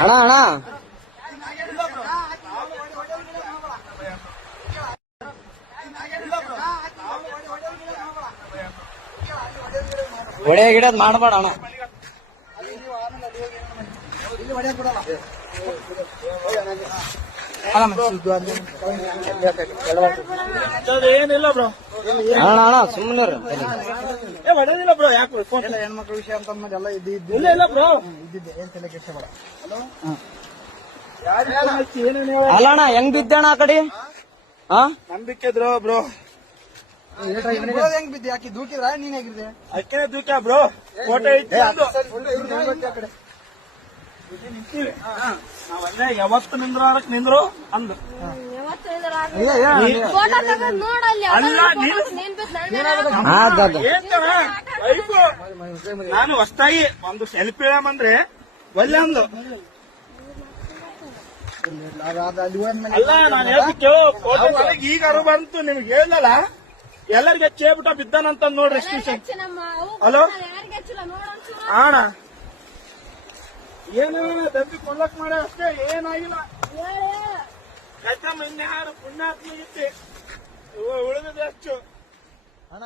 ಅಣ್ಣ ಅಣ್ಣ ಹೊಡೆ ಗಿಡದ್ ಮಾಡ್ಬೇಡ ಅಣ್ಣ. ಏನಿಲ್ಲ ಬ್ರೋ, ಅಣ್ಣ ಅಣ್ಣ ಸುಮ್ಮನೆ ಹೊಡೆದಿಲ್ಲ ಬ್ರೋ. ಯಾಕೆ ಹೆಣ್ಮಕ್ಳ ವಿಷಯ ಅಂತ ಎಲ್ಲ ಇಲ್ಲ ಇಲ್ಲ ಬ್ರೋ, ಇದ್ದಿದ್ದೆ ಏನ್ ತಲೆ ಕೆಡ್ಸ್ಕೊಬೇಡ. ಅಲ್ಲ ಅಣ್ಣ ಹೆಂಗ್ ಬಿದ್ದಣ್ಣ ಆ ಕಡೆ? ನಂಬಿಕೆ ಇದ್ರು ಬ್ರೋ. ಹೆಂಗ್ ಬಿದ್ದೆ? ಯಾಕೆ ದೂಕಿದ್ರ ನೀನ್ ಹೇಗಿದ್ದೆ? ಅಕ್ಕೇನೆ ದೂಕ ಬ್ರೋ. ಫೋಟೋ ಐತಿ ನಾವಲ್ಲೇ ಯಾವತ್ತು ನಿಂದ್ರಾರಕ್ ನಿಂದ್ರು ಅಂದ್. ನಾನು ಹೊಸ್ತಾಗಿ ಒಂದು ಸೆಲ್ಫಿ ಅಂದ್ರೆ ಒಳ್ಳೆ ಅಂದು. ಅಲ್ಲ ನಾನು ಹೇಳ್ಬಿಟ್ಟು ಫೋಟೋ ಈಗ ಅರು ಬಂತು ನಿಮ್ಗೆ ಹೇಳಲ್ಲ. ಎಲ್ಲರಿಗೆ ಚೇಬಿಟ ಬಿದ್ದಾನಂತ ನೋಡ್ರಿ ಎಕ್ಸ್ಕ್ಯೂಷನ್. ಹಲೋ ಅಣ್ಣ, ಏನೇನ ದಂಬಿ ಕೊಳ್ಳಕ್ ಮಾಡ ಅಷ್ಟೇ, ಏನಾಗಿಲ್ಲ. ಯಾಕಮ್ಮ ಇನ್ಯಾರು ಪುಣ್ಯಾತ್ಮಗಿತ್ತೆ ಉಳಿದಿದೆ ಅಷ್ಟು. ಅಣ್ಣ